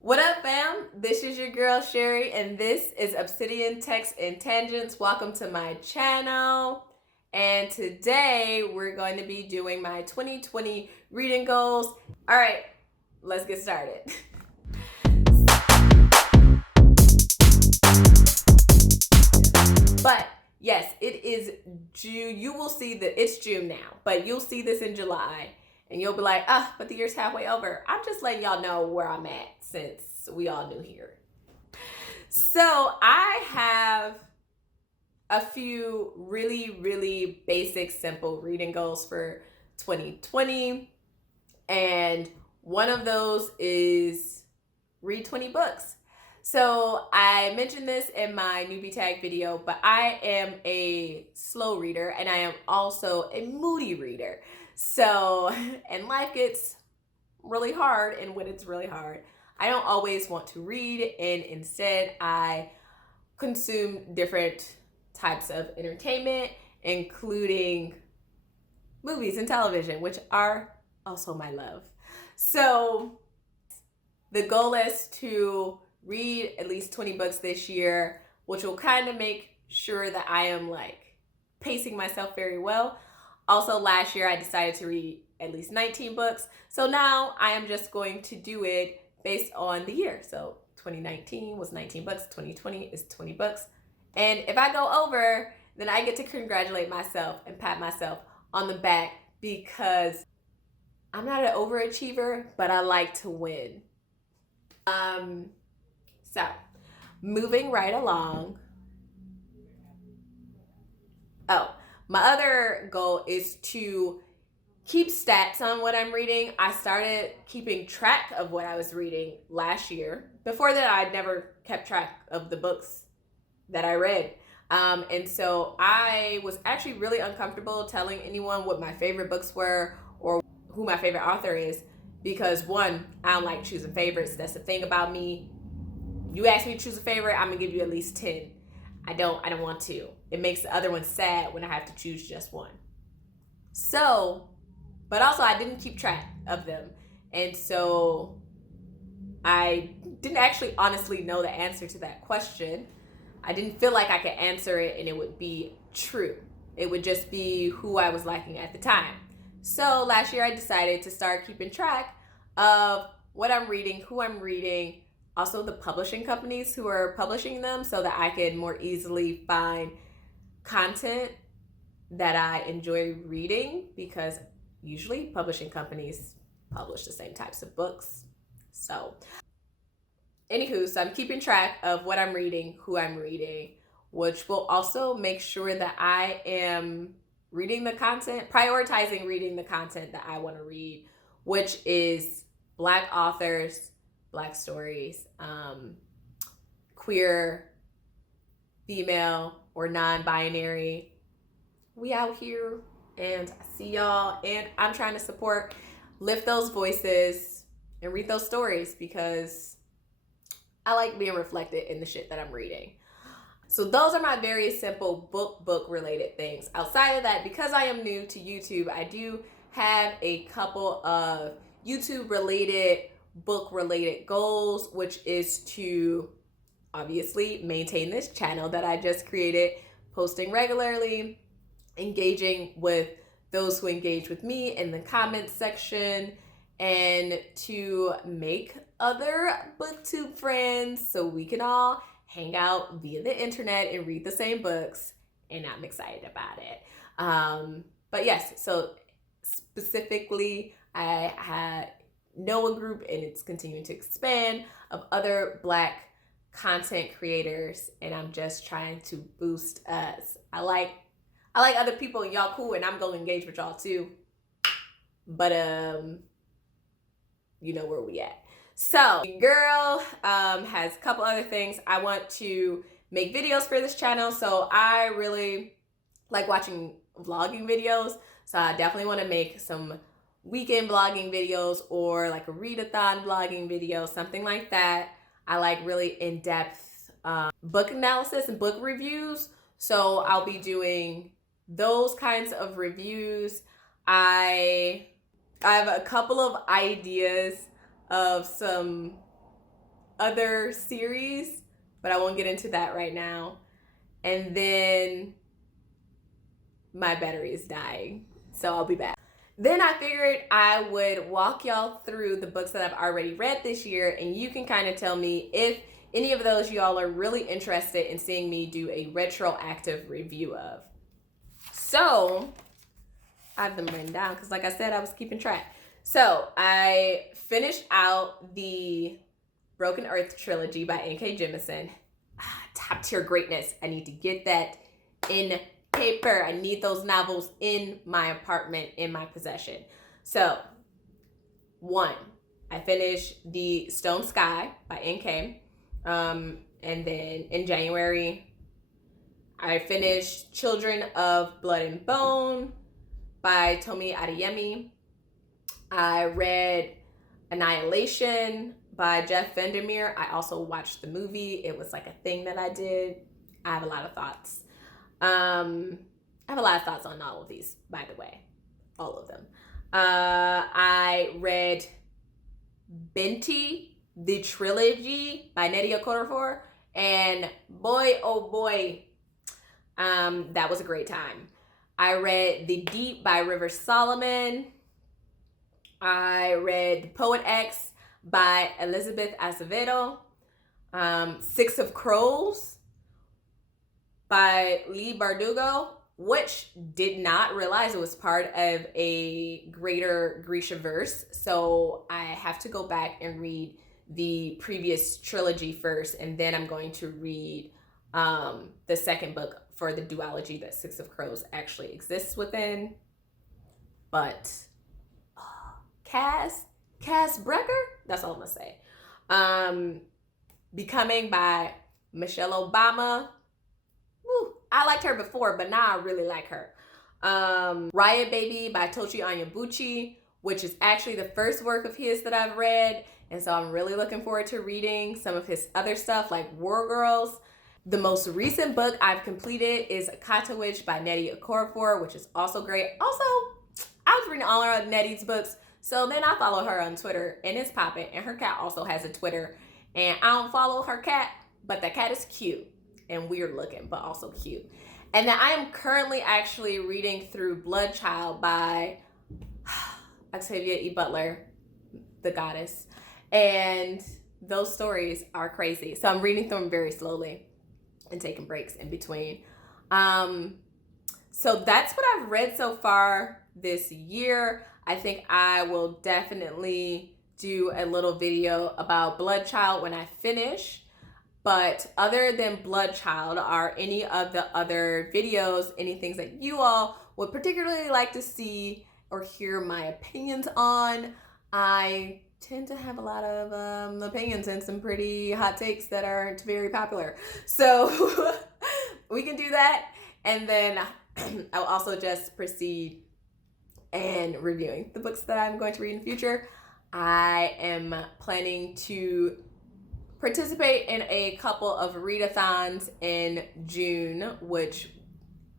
What up, fam? This is your girl Sherry, and this is Obsidian Texts and Tangents. Welcome to my channel. And today we're going to be doing my 2020 reading goals. All right, let's get started. But yes, it is June. You will see that it's June now, but you'll see this in July. And you'll be like, but the year's halfway over. I'm just letting y'all know where I'm at since we all new here. So I have a few really basic, simple reading goals for 2020. And one of those is read 20 books. So I mentioned this in my newbie tag video, but I am a slow reader and I am also a moody reader. So, and life gets really hard, and when it's really hard, I don't always want to read, and instead I consume different types of entertainment, including movies and television, which are also my love. So the goal is to read at least 20 books this year, which will kind of make sure that I am like pacing myself very well. Also, last year I decided to read at least 19 books. So now I am just going to do it based on the year. So 2019 was 19 books, 2020 is 20 books. And if I go over, then I get to congratulate myself and pat myself on the back because I'm not an overachiever, but I like to win. So moving right along. My other goal is to keep stats on what I'm reading. I started keeping track of what I was reading last year. Before that, I'd never kept track of the books that I read. And so I was actually really uncomfortable telling anyone what my favorite books were or who my favorite author is because one, I don't like choosing favorites. That's the thing about me. You ask me to choose a favorite, I'm gonna give you at least 10. I don't want to. It makes the other one sad when I have to choose just one. So, but also I didn't keep track of them. And so I didn't actually honestly know the answer to that question. I didn't feel like I could answer it and it would be true. It would just be who I was liking at the time. So last year I decided to start keeping track of what I'm reading, who I'm reading, also the publishing companies who are publishing them so that I could more easily find content that I enjoy reading because usually publishing companies publish the same types of books. So anywho, so I'm keeping track of what I'm reading, who I'm reading, which will also make sure that I am reading the content, prioritizing reading the content that I want to read, which is Black authors, Black stories, queer, female, or non-binary. We out here and I see y'all and I'm trying to support, lift those voices and read those stories because I like being reflected in the shit that I'm reading. So those are my very simple book related things. Outside of that, because I am new to YouTube, I do have a couple of YouTube related, book related goals, which is to obviously maintain this channel that I just created, posting regularly, engaging with those who engage with me in the comments section, and to make other booktube friends so we can all hang out via the internet and read the same books, and I'm excited about it. But yes, so specifically I know a group, and it's continuing to expand, of other Black content creators, and I'm just trying to boost us. I like other people, and y'all cool, and I'm gonna engage with y'all too. But you know where we at. So girl has a couple other things. I want to make videos for this channel, so I really like watching vlogging videos. So I definitely want to make some weekend vlogging videos or like a readathon vlogging video, something like that. I like really in-depth book analysis and book reviews. So I'll be doing those kinds of reviews. I have a couple of ideas of some other series, but I won't get into that right now. And then my battery is dying, so I'll be back. Then I figured I would walk y'all through the books that I've already read this year, and you can kind of tell me if any of those y'all are really interested in seeing me do a retroactive review of. So I have them written down because, like I said, I was keeping track. So I finished out the Broken Earth trilogy by N.K. Jemisin. Top tier greatness. I need to get that in paper. I need those novels in my apartment, in my possession. So, 1, I finished The Stone Sky by N.K. And then in January, I finished Children of Blood and Bone by Tomi Adeyemi. I read Annihilation by Jeff Vandermeer. I also watched the movie. It was like a thing that I did. I have a lot of thoughts. I have a lot of thoughts on all of these, by the way. All of them. I read Binti, the trilogy by Nnedi Okorafor. And boy, oh boy, that was a great time. I read The Deep by River Solomon. I read The Poet X by Elizabeth Acevedo. Six of Crows by Lee Bardugo, which did not realize it was part of a greater Grishaverse. So I have to go back and read the previous trilogy first, and then I'm going to read the second book for the duology that Six of Crows actually exists within. But Cass Brecker, that's all I'm gonna say. Becoming by Michelle Obama. Woo, I liked her before, but now I really like her. Riot Baby by Tochi Onyebuchi, which is actually the first work of his that I've read, and so I'm really looking forward to reading some of his other stuff like War Girls. The most recent book I've completed is Kata Witch by Nnedi Okorafor, which is also great. Also, I was reading all of Nnedi's books, so then I follow her on Twitter, and it's popping, and her cat also has a Twitter, and I don't follow her cat, but the cat is cute and weird looking, but also cute. And then I am currently actually reading through Bloodchild by Octavia E. Butler, the goddess, and those stories are crazy. So I'm reading through them very slowly and taking breaks in between. So that's what I've read so far this year. I think I will definitely do a little video about Bloodchild when I finish. But other than Bloodchild, are any of the other videos, any things that you all would particularly like to see or hear my opinions on? I tend to have a lot of opinions and some pretty hot takes that aren't very popular. So we can do that. And then I'll also just proceed and reviewing the books that I'm going to read in the future. I am planning to participate in a couple of readathons in June, which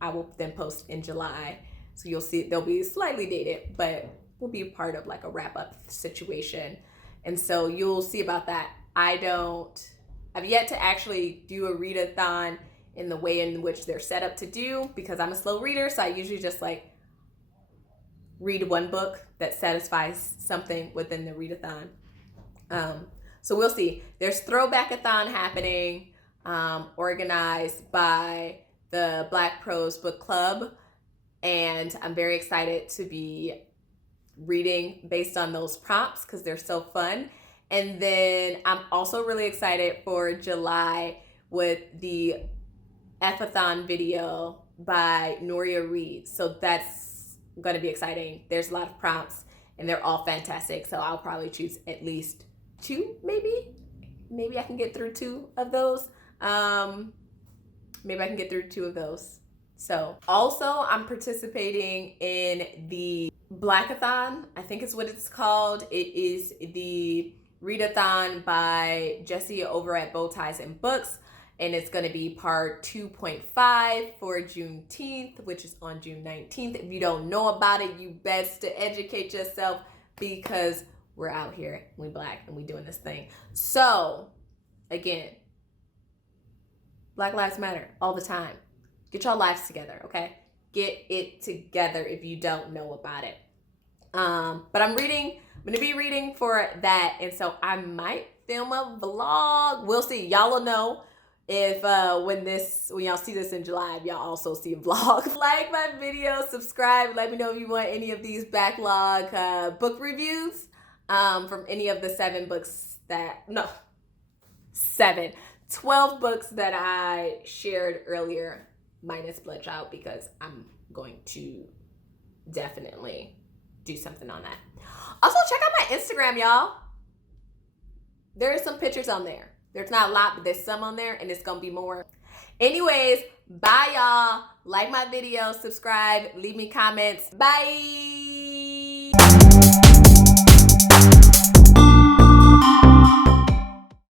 I will then post in July. So you'll see they'll be slightly dated, but will be a part of like a wrap-up situation. And so you'll see about that. I've yet to actually do a readathon in the way in which they're set up to do, because I'm a slow reader, so I usually just like read one book that satisfies something within the readathon. So we'll see. There's Throwback-a-thon happening, organized by the Black Prose Book Club, and I'm very excited to be reading based on those prompts because they're so fun. And then I'm also really excited for July with the F-a-thon video by Noria Reed. So that's going to be exciting. There's a lot of prompts and they're all fantastic. So I'll probably choose at least 2, maybe. Maybe I can get through 2 of those. Maybe I can get through 2 of those. So also I'm participating in the Blackathon. I think it's what it's called. It is the readathon by Jesse over at Bow Ties and Books. And it's going to be part 2.5 for Juneteenth, which is on June 19th. If you don't know about it, you best to educate yourself because we're out here, we Black, and we doing this thing. So Again, Black Lives Matter all the time. Get your lives together, okay? Get it together if you don't know about it. But I'm going to be reading for that. And so I might film a vlog. We'll see. Y'all will know if when y'all see this in July, if y'all also see a vlog. Like my video, subscribe. Let me know if you want any of these backlog book reviews from any of the 12 books that I shared earlier, minus Bloodchild, because I'm going to definitely do something on that. Also, check out my Instagram, y'all. There are some pictures on there. There's not a lot, but there's some on there, and it's gonna be more. Anyways, bye, y'all. Like my video, subscribe, leave me comments. Bye.